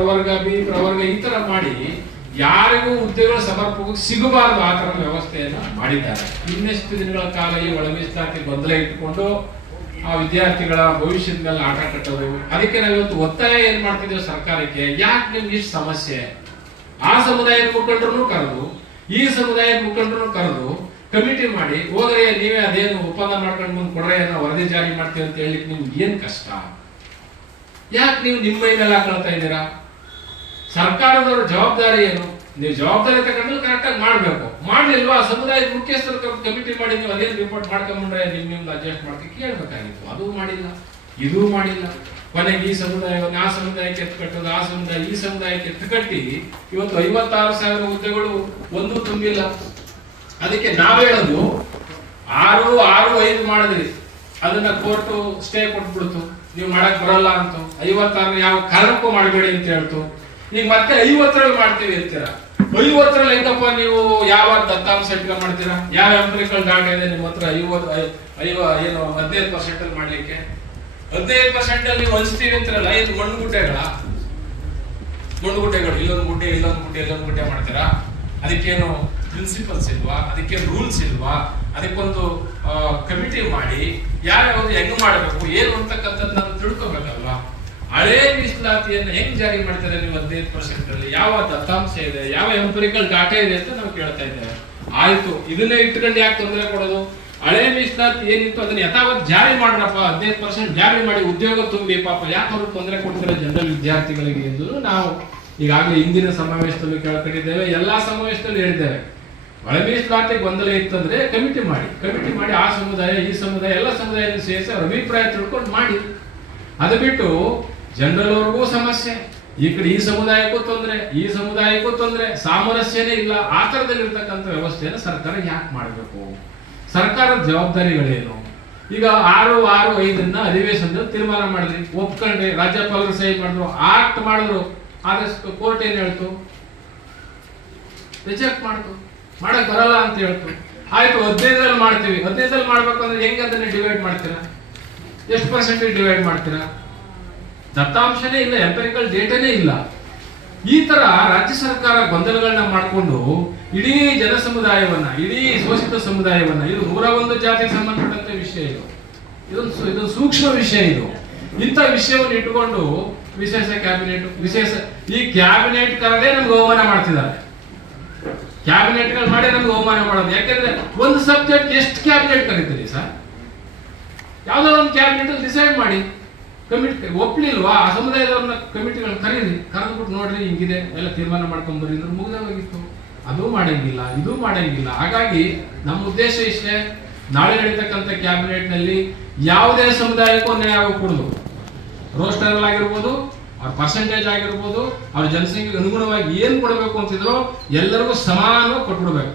ಪ್ರವರ್ಗ ಬಿ ಪ್ರವರ್ಗ ಈ ತರ ಮಾಡಿ ಯಾರಿಗೂ ಹುದ್ದೆಗಳು ಸಮರ್ಪಕವಾಗಿ ಸಿಗಬಾರದು ಆ ತರದ ವ್ಯವಸ್ಥೆಯನ್ನ ಮಾಡಿದ್ದಾರೆ. ಇನ್ನೆಷ್ಟು ದಿನಗಳ ಕಾಲ ಈ ಒಳ ಮೀಸಲಾತಿ ಗೊಂದಲ ಇಟ್ಟುಕೊಂಡು ಆ ವಿದ್ಯಾರ್ಥಿಗಳ ಭವಿಷ್ಯದ ಮೇಲೆ ಆಟ ಕಟ್ಟೋದು. ಅದಕ್ಕೆ ನಾವಿವತ್ತು ಒತ್ತಾಯ ಏನ್ ಮಾಡ್ತಿದ್ದೇವೆ ಸರ್ಕಾರಕ್ಕೆ, ಯಾಕೆ ನಿಮ್ಗೆ ಇಷ್ಟು ಸಮಸ್ಯೆ? ಆ ಸಮುದಾಯದ ಮುಖಂಡರನ್ನು ಕರೆದು ಈ ಸಮುದಾಯದ ಮುಖಂಡರನ್ನು ಕರೆದು ಕಮಿಟಿ ಮಾಡಿ ಹೋಗ್ರೆ ನೀವೇ ಅದೇನು ಒಪ್ಪಂದ ಮಾಡ್ಕೊಂಡು ಮುಂದೆ ಕೊಡ್ರೆ ನಾವು ವರದಿ ಜಾರಿ ಮಾಡ್ತೀವಿ ಅಂತ ಹೇಳಿ ನಿಮ್ಗೆ ಏನ್ ಕಷ್ಟ? ಯಾಕೆ ನೀವು ನಿಮ್ಮ ಮೈ ಮೇಲೆ ಹಾಕೊಳ್ತಾ ಇದ್ದೀರಾ? ಸರ್ಕಾರದವರ ಜವಾಬ್ದಾರಿ ಏನು? ನೀವು ಜವಾಬ್ದಾರಿ ತಗೊಂಡು ಕರೆಕ್ಟಾಗಿ ಮಾಡ್ಬೇಕು. ಮಾಡ್ಲಿಲ್ವಾ ಸಮುದಾಯದ ಮುಖ್ಯಸ್ಥರ ಕಮಿಟಿ ಮಾಡಿ ನೀವು ಅದೇನು ರಿಪೋರ್ಟ್ ಮಾಡ್ಕೊಂಡ್ರೆ ನಿಮ್ಮಿಂದ ಅಡ್ಜಸ್ಟ್ ಮಾಡ್ಕೊಂಡು ಕೇಳ್ಬೇಕಾಗಿತ್ತು. ಅದು ಮಾಡಿಲ್ಲ, ಇದೂ ಮಾಡಿಲ್ಲ. ಕೊನೆಗೆ ಈ ಸಮುದಾಯವನ್ನು ಆ ಸಮುದಾಯಕ್ಕೆ ಎತ್ತುಕಟ್ಟೋದು, ಆ ಸಮುದಾಯ ಈ ಸಮುದಾಯಕ್ಕೆ ಎತ್ತುಕಟ್ಟಿ ಇವತ್ತು 56,000 ಹುದ್ದೆಗಳು ಒಂದೂ ತುಂಬಿಲ್ಲ. ಅದಕ್ಕೆ ನಾವ್ ಹೇಳೋದು 6-5 ಮಾಡಿದ್ರಿ, ಅದನ್ನ ಕೋರ್ಟು ಸ್ಟೇ ಕೊಟ್ಬಿಡ್ತು, ನೀವು ಮಾಡಕ್ ಬರಲ್ಲ ಅಂತ. 56 ಯಾವ ಕಾರಣಕ್ಕೂ ಮಾಡಬೇಡಿ ಅಂತ ಹೇಳ್ತು. ಈಗ ಮತ್ತೆ 50 ಮಾಡ್ತೀವಿ ಅಂತೀರಾ. 50 ಹೆಂಗಪ್ಪ ನೀವು ಯಾವ ದತ್ತಾಂಶ ಇಟ್ಕೊಂಡ್ ಮಾಡ್ತೀರಾ? ಯಾವ ಎಂಪ್ರಿಕಲ್ ಡಾಟಾ ಇದೆ ನಿಮ್ಮ ಹತ್ರ? 15% ಅಲ್ಲಿ ಮಾಡ್ಲಿಕ್ಕೆ 15% ಅಲ್ಲಿ ನೀವು ಹಂಚ್ತೀವಿ ಅಂತೀರಲ್ಲ, ಇದು ಮಣ್ಣುಗುಡ್ಡೆಗಳು, ಇಲ್ಲೊಂದು ಗುಡ್ಡೆ ಮಾಡ್ತೀರಾ? ಅದಕ್ಕೇನು ಪ್ರಿನ್ಸಿಪಲ್ಸ್ ಇಲ್ವಾ? ಅದಕ್ಕೇನು ರೂಲ್ಸ್ ಇಲ್ವಾ? ಅದಕ್ಕೊಂದು ಕಮಿಟಿ ಮಾಡಿ ಯಾರು ಹೆಂಗ್ ಮಾಡಬೇಕು ಏನು ಅಂತಕ್ಕಂಥದ್ದು ನಾವು ತಿಳ್ಕೊಬೇಕಲ್ವಾ? ಹಳೇ ಮೀಸಲಾತಿಯನ್ನು ಹೆಂಗ್ ಜಾರಿ ಮಾಡ್ತಾರೆ ನೀವು 15% ಅಲ್ಲಿ? ಯಾವ ದತ್ತಾಂಶ ಇದೆ, ಯಾವ ಎಂಪರಿಕಲ್ ಡಾಟಾ ಇದೆ ಅಂತ ನಾವು ಕೇಳ್ತಾ ಇದ್ದೇವೆ. ಆಯ್ತು, ಇದನ್ನೇ ಇಟ್ಕೊಂಡು ಯಾಕೆ ತೊಂದರೆ ಕೊಡೋದು? ಹಳೆ ಮೀಸಲಾತಿ ಏನಿತ್ತು ಅದನ್ನ ಯಥಾವತ್ ಜಾರಿ ಮಾಡ್ರಪ್ಪ, 15% ಜಾರಿ ಮಾಡಿ ಉದ್ಯೋಗ ತುಂಬಿ. ಪಾಪ ಯಾಕೆ ಅವ್ರಿಗೆ ತೊಂದರೆ ಕೊಡ್ತಾರೆ ಜನರಲ್ ವಿದ್ಯಾರ್ಥಿಗಳಿಗೆ ಎಂದು ನಾವು ಈಗಾಗಲೇ ಹಿಂದಿನ ಸಮಾವೇಶದಲ್ಲಿ ಕೇಳ್ಕೊಂಡಿದ್ದೇವೆ, ಎಲ್ಲಾ ಸಮಾವೇಶದಲ್ಲಿ ಹೇಳಿದ್ದೇವೆ. ಹಳೆ ಮೀಸಲಾತಿ ಗೊಂದಲ ಇತ್ತಂದ್ರೆ ಕಮಿಟಿ ಮಾಡಿ ಆ ಸಮುದಾಯ ಈ ಸಮುದಾಯ ಎಲ್ಲ ಸಮುದಾಯವನ್ನು ಸೇರಿಸಿ ಅವ್ರ ಅಭಿಪ್ರಾಯ ತಿಳ್ಕೊಂಡು ಮಾಡಿ. ಅದು ಬಿಟ್ಟು ಜನರಲ್ ಅವ್ರಿಗೂ ಸಮಸ್ಯೆ, ಈ ಕಡೆ ಈ ಸಮುದಾಯಕ್ಕೂ ತೊಂದರೆ, ಈ ಸಮುದಾಯಕ್ಕೂ ತೊಂದರೆ, ಸಾಮರಸ್ಯನೇ ಇಲ್ಲ. ಆ ತರದಲ್ಲಿರ್ತಕ್ಕಂಥ ವ್ಯವಸ್ಥೆಯನ್ನು ಸರ್ಕಾರ ಯಾಕೆ ಮಾಡಬೇಕು? ಸರ್ಕಾರದ ಜವಾಬ್ದಾರಿಗಳೇನು? ಈಗ 6-5 ಅಧಿವೇಶನದಲ್ಲಿ ತೀರ್ಮಾನ ಮಾಡಿದ್ರಿ, ಒಪ್ಕೊಂಡ್ರಿ, ರಾಜ್ಯಪಾಲರು ಸಹಿ ಮಾಡಿದ್ರು, ಆಕ್ಟ್ ಮಾಡಿದ್ರು. ಆದ್ರೆ ಕೋರ್ಟ್ ಏನ್ ಹೇಳ್ತು? ರಿಜೆಕ್ಟ್ ಮಾಡ್ತು, ಮಾಡಕ್ ಬರಲ್ಲ ಅಂತ ಹೇಳ್ತು. ಆಯ್ತು, 15 ಮಾಡ್ತೀವಿ. 15 ಮಾಡ್ಬೇಕಂದ್ರೆ ಹೆಂಗ್ ಅದನ್ನ ಡಿವೈಡ್ ಮಾಡ್ತೀರಾ? ಎಷ್ಟು ಪರ್ಸೆಂಟೇಜ್ ಡಿವೈಡ್ ಮಾಡ್ತೀರಾ? ದತ್ತಾಂಶನೇ ಇಲ್ಲ, ಎಂಪರಿಕಲ್ ಡೇಟಾನೇ ಇಲ್ಲ. ಈ ತರ ರಾಜ್ಯ ಸರ್ಕಾರ ಗೊಂದಲಗಳನ್ನ ಮಾಡಿಕೊಂಡು ಇಡೀ ಜನ ಸಮುದಾಯವನ್ನ, ಇಡೀ ಶೋಷಿತ ಸಮುದಾಯವನ್ನ, ಇದು 101 ಜಾತಿಗೆ ಸಂಬಂಧಪಟ್ಟಂತ ವಿಷಯ, ಇದೊಂದು ಸೂಕ್ಷ್ಮ ವಿಷಯ. ಇಂಥ ವಿಷಯವನ್ನು ಇಟ್ಟುಕೊಂಡು ವಿಶೇಷ ಈ ಕ್ಯಾಬಿನೆಟ್ ಕರದೇ ನಮ್ಗೆ ಅವಮಾನ ಮಾಡ್ತಿದ್ದಾರೆ. ಕ್ಯಾಬಿನೆಟ್ಗಳು ಮಾಡಿ ನಮ್ಗೆ ಅವಮಾನ ಮಾಡೋದು. ಯಾಕೆಂದ್ರೆ ಒಂದು ಸಬ್ಜೆಕ್ಟ್ ಎಷ್ಟು ಕ್ಯಾಬಿನೆಟ್ ಕರೀತೀರಿ ಸರ್? ಯಾವ್ದೋ ಒಂದು ಕ್ಯಾಬಿನೆಟ್ ಅಲ್ಲಿ ಡಿಸೈಡ್ ಮಾಡಿ. ಕಮಿಟಿ ಒಪ್ಲಿಲ್ವಾ ಆ ಸಮುದಾಯದವ್ರನ್ನ ಕಮಿಟಿಗಳನ್ನ ಕರೀರಿ, ಕರೆದ್ಬಿಟ್ಟು ನೋಡ್ರಿ ಹಿಂಗಿದೆ ಎಲ್ಲ ತೀರ್ಮಾನ ಮಾಡ್ಕೊಂಡ್ ಬರ್ರಿ ಅಂದ್ರೆ ಮುಗಿದೋಗಿತ್ತು. ಅದು ಮಾಡಂಗಿಲ್ಲ, ಇದು ಮಾಡಂಗಿಲ್ಲ. ಹಾಗಾಗಿ ನಮ್ಮ ಉದ್ದೇಶ ಇಷ್ಟೇ, ನಾಳೆ ನಡೀತಕ್ಕಂಥ ಕ್ಯಾಬಿನೆಟ್ ನಲ್ಲಿ ಯಾವುದೇ ಸಮುದಾಯಕ್ಕೂ ನ್ಯಾಯ ಆಗಕೂಡದು. ರೋಸ್ಟರ್ ಆಗಿರ್ಬೋದು, ಅವ್ರ ಪರ್ಸೆಂಟೇಜ್ ಆಗಿರ್ಬೋದು, ಅವ್ರ ಜನಸಂಖ್ಯೆಗೆ ಅನುಗುಣವಾಗಿ ಏನ್ ಕೊಡಬೇಕು ಅಂತಿದ್ರು ಎಲ್ಲರಿಗೂ ಸಮಾನವಾಗಿ ಕೊಟ್ಬಿಡ್ಬೇಕು.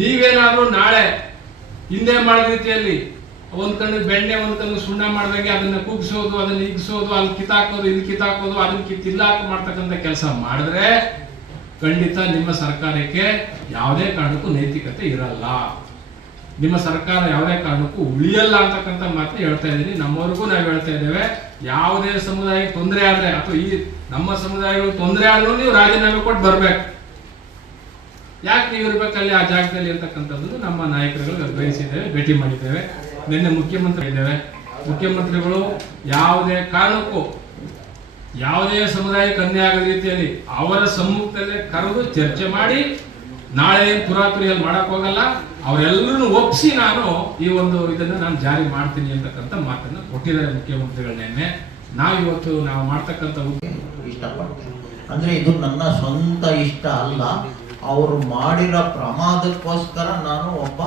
ನೀವೇನಾದ್ರೂ ನಾಳೆ ಹಿಂದೆ ಮಾಡಿದ ರೀತಿಯಲ್ಲಿ ಒಂದ್ ಕಣ್ಣು ಬೆಣ್ಣೆ ಒಂದ್ ಕಣ್ಣು ಸುಣ್ಣ ಮಾಡಿದಂಗೆ ಅದನ್ನ ಕುಗ್ಸೋದು, ಅದನ್ನ ಇಗ್ಸೋದು, ಅಲ್ಲಿ ಕಿತ್ತಾಕೋದು, ಇಲ್ಲಿ ಕಿತ್ತಾಕೋದು, ಅದನ್ನ ಕಿತ್ತಿಲ್ಲಾಕ ಮಾಡ್ತಕ್ಕಂಥ ಕೆಲಸ ಮಾಡಿದ್ರೆ ಖಂಡಿತ ನಿಮ್ಮ ಸರ್ಕಾರಕ್ಕೆ ಯಾವುದೇ ಕಾರಣಕ್ಕೂ ನೈತಿಕತೆ ಇರಲ್ಲ. ನಿಮ್ಮ ಸರ್ಕಾರ ಯಾವುದೇ ಕಾರಣಕ್ಕೂ ಉಳಿಯಲ್ಲ ಅಂತಕ್ಕಂಥ ಮಾತು ಹೇಳ್ತಾ ಇದ್ದೀನಿ. ನಮ್ಮವರೆಗೂ ನಾವು ಹೇಳ್ತಾ ಇದ್ದೇವೆ, ಯಾವುದೇ ಸಮುದಾಯಕ್ಕೆ ತೊಂದರೆ ಆದ್ರೆ ಅಥವಾ ಈ ನಮ್ಮ ಸಮುದಾಯಗಳು ತೊಂದರೆ ಆದ್ರೂ ನೀವು ರಾಜೀನಾಮೆ ಕೊಟ್ಟು ಬರ್ಬೇಕು. ಯಾಕೆ ನೀವು ಇರ್ಬೇಕಲ್ಲಿ ಆ ಜಾಗದಲ್ಲಿ ಅಂತಕ್ಕಂಥದ್ದು ನಮ್ಮ ನಾಯಕರುಗಳು ಬಯಸಿದ್ದೇವೆ, ಭೇಟಿ ಮಾಡಿದ್ದೇವೆ. ನಿನ್ನೆ ಮುಖ್ಯಮಂತ್ರಿಗಳು ಯಾವುದೇ ಕಾರಣಕ್ಕೂ ಯಾವುದೇ ಸಮುದಾಯಕ್ಕೆ ಅನ್ಯಾಯ ಆಗದ ರೀತಿಯಲ್ಲಿ ಅವರ ಸಮ್ಮುಖದಲ್ಲೇ ಕರೆದು ಚರ್ಚೆ ಮಾಡಿ, ನಾಳೆ ಪುರಾತುರಿಯಲ್ಲಿ ಮಾಡಕ್ ಹೋಗಲ್ಲ, ಅವರೆಲ್ಲರನ್ನು ಒಪ್ಪಿಸಿ ನಾನು ಈ ಒಂದು ಇದನ್ನ ನಾನು ಜಾರಿ ಮಾಡ್ತೀನಿ ಅಂತಕ್ಕಂಥ ಮಾತನ್ನ ಕೊಟ್ಟಿದ್ದಾರೆ ಮುಖ್ಯಮಂತ್ರಿಗಳ ನಿನ್ನೆ. ನಾವಿವತ್ತು ನಾವು ಮಾಡ್ತಕ್ಕಂಥ ಇಷ್ಟಪಡ್ತೀನಿ ಅಂದ್ರೆ ಇದು ನನ್ನ ಸ್ವಂತ ಇಷ್ಟ ಅಲ್ಲ, ಅವರು ಮಾಡಿರೋ ಪ್ರಮಾದಕ್ಕೋಸ್ಕರ ನಾನು ಒಬ್ಬ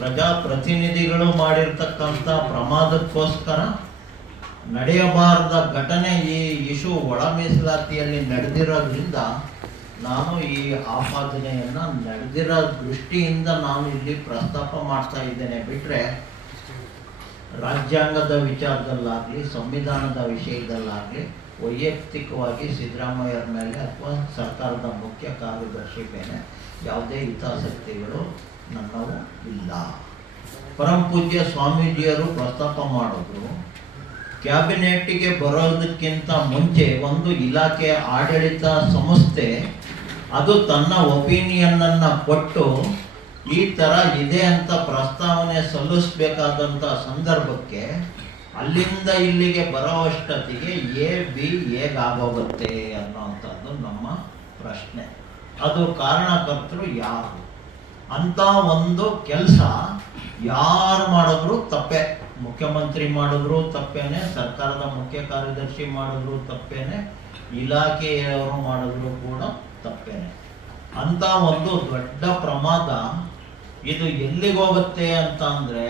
ಪ್ರಜಾಪ್ರತಿನಿಧಿಗಳು ಮಾಡಿರ್ತಕ್ಕಂಥ ಪ್ರಮಾದಕ್ಕೋಸ್ಕರ ನಡೆಯಬಾರದ ಘಟನೆ ಈ ಇಶ್ಯೂ ಒಳ ಮೀಸಲಾತಿಯಲ್ಲಿ ನಡೆದಿರೋದ್ರಿಂದ ನಾನು ಈ ಆಪಾದನೆಯನ್ನ ನಡೆದಿರೋ ದೃಷ್ಟಿಯಿಂದ ನಾನು ಇಲ್ಲಿ ಪ್ರಸ್ತಾಪ ಮಾಡ್ತಾ ಇದ್ದೇನೆ. ಬಿಟ್ರೆ ರಾಜ್ಯಾಂಗದ ವಿಚಾರದಲ್ಲಾಗ್ಲಿ ಸಂವಿಧಾನದ ವಿಷಯದಲ್ಲಾಗ್ಲಿ ವೈಯಕ್ತಿಕವಾಗಿ ಸಿದ್ದರಾಮಯ್ಯರ ಮೇಲೆ ಅಥವಾ ಸರ್ಕಾರದ ಮುಖ್ಯ ಕಾರ್ಯದರ್ಶಿ ಮೇಲೆ ಯಾವುದೇ ಹಿತಾಸಕ್ತಿಗಳು ನನ್ನವು ಇಲ್ಲ. ಪರಂ ಪೂಜ್ಯ ಸ್ವಾಮೀಜಿಯರು ಪ್ರಸ್ತಾಪ ಮಾಡಿದ್ರು, ಕ್ಯಾಬಿನೆಟ್ಗೆ ಬರೋದಕ್ಕಿಂತ ಮುಂಚೆ ಒಂದು ಇಲಾಖೆ ಆಡಳಿತ ಸಂಸ್ಥೆ ಅದು ತನ್ನ ಒಪಿನಿಯನ್ನನ್ನು ಕೊಟ್ಟು ಈ ಥರ ಇದೆ ಅಂತ ಪ್ರಸ್ತಾವನೆ ಸಲ್ಲಿಸಬೇಕಾದಂಥ ಸಂದರ್ಭಕ್ಕೆ ಅಲ್ಲಿಂದ ಇಲ್ಲಿಗೆ ಬರೋವಷ್ಟೊತ್ತಿಗೆ ಎ ಬಿ ಹೇಗಾಗೋಗುತ್ತೆ ಅನ್ನೋವಂಥದ್ದು ನಮ್ಮ ಪ್ರಶ್ನೆ. ಅದು ಕಾರಣಕರ್ತರು ಯಾರು ಅಂತ ಒಂದು ಕೆಲಸ ಯಾರು ಮಾಡಿದ್ರು ತಪ್ಪೇ. ಮುಖ್ಯಮಂತ್ರಿ ಮಾಡಿದ್ರು ತಪ್ಪೇನೆ, ಸರ್ಕಾರದ ಮುಖ್ಯ ಕಾರ್ಯದರ್ಶಿ ಮಾಡಿದ್ರು ತಪ್ಪೇನೆ, ಇಲಾಖೆಯವರು ಮಾಡಿದ್ರು ಕೂಡ ತಪ್ಪೇನೆ. ಅಂತ ಒಂದು ದೊಡ್ಡ ಪ್ರಮಾದ ಇದು ಎಲ್ಲಿಗೆ ಹೋಗುತ್ತೆ ಅಂತ ಅಂದರೆ,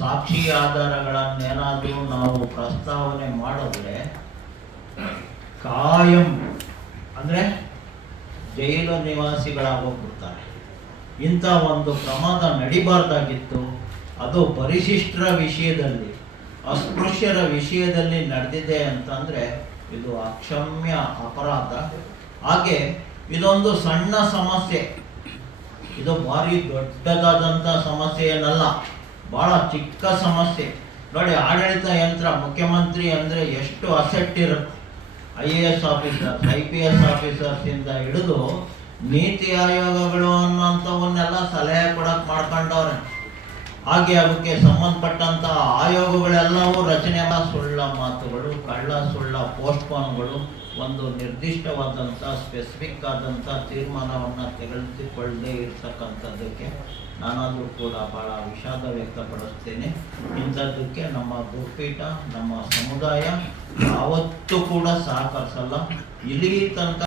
ಸಾಕ್ಷಿ ಆಧಾರಗಳನ್ನೇನಾದರೂ ನಾವು ಪ್ರಸ್ತಾವನೆ ಮಾಡಿದ್ರೆ ಕಾಯಂ ಅಂದರೆ ಜೈಲು ನಿವಾಸಿಗಳಾಗೋಗ್ಬಿಡ್ತಾರೆ. ಇಂಥ ಒಂದು ಪ್ರಮಾದ ನಡಿಬಾರ್ದಾಗಿತ್ತು. ಅದು ಪರಿಶಿಷ್ಟರ ವಿಷಯದಲ್ಲಿ, ಅಸ್ಪೃಶ್ಯರ ವಿಷಯದಲ್ಲಿ ನಡೆದಿದೆ ಅಂತಂದರೆ ಇದು ಅಕ್ಷಮ್ಯ ಅಪರಾಧ. ಹಾಗೆ ಇದೊಂದು ಸಣ್ಣ ಸಮಸ್ಯೆ, ಇದು ಭಾರಿ ದೊಡ್ಡದಾದಂಥ ಸಮಸ್ಯೆ ಏನಲ್ಲ, ಭಾಳ ಚಿಕ್ಕ ಸಮಸ್ಯೆ. ನೋಡಿ, ಆಡಳಿತ ಯಂತ್ರ ಮುಖ್ಯಮಂತ್ರಿ ಅಂದರೆ ಎಷ್ಟು ಅಸೆಟ್ ಇರುತ್ತೆ. IAS ಆಫೀಸರ್ಸ್, IPS ಆಫೀಸರ್ಸಿಂದ ಹಿಡಿದು ನೀತಿ ಆಯೋಗಗಳು ಅನ್ನೋಂಥವನ್ನೆಲ್ಲ ಸಲಹೆ ಕೊಡಕ್ಕೆ ಮಾಡ್ಕೊಂಡವ್ರೆ. ಹಾಗೆ ಅದಕ್ಕೆ ಸಂಬಂಧಪಟ್ಟಂಥ ಆಯೋಗಗಳೆಲ್ಲವೂ ರಚನೆ ಸುಳ್ಳ ಮಾತುಗಳು, ಕಳ್ಳ ಸುಳ್ಳ ಪೋಸ್ಟ್ಪೋನ್ಗಳು, ಒಂದು ನಿರ್ದಿಷ್ಟವಾದಂಥ ಸ್ಪೆಸಿಫಿಕ್ ಆದಂಥ ತೀರ್ಮಾನವನ್ನು ತೆಗೆದುಕೊಳ್ಳದೆ ಇರ್ತಕ್ಕಂಥದ್ದಕ್ಕೆ ನಾನಾದರೂ ಕೂಡ ಭಾಳ ವಿಷಾದ ವ್ಯಕ್ತಪಡಿಸ್ತೇನೆ. ಇಂಥದ್ದಕ್ಕೆ ನಮ್ಮ ಗುರುಪೀಠ, ನಮ್ಮ ಸಮುದಾಯ ಯಾವತ್ತೂ ಕೂಡ ಸಹಕರಿಸಲ್ಲ. ಇಲ್ಲಿ ತನಕ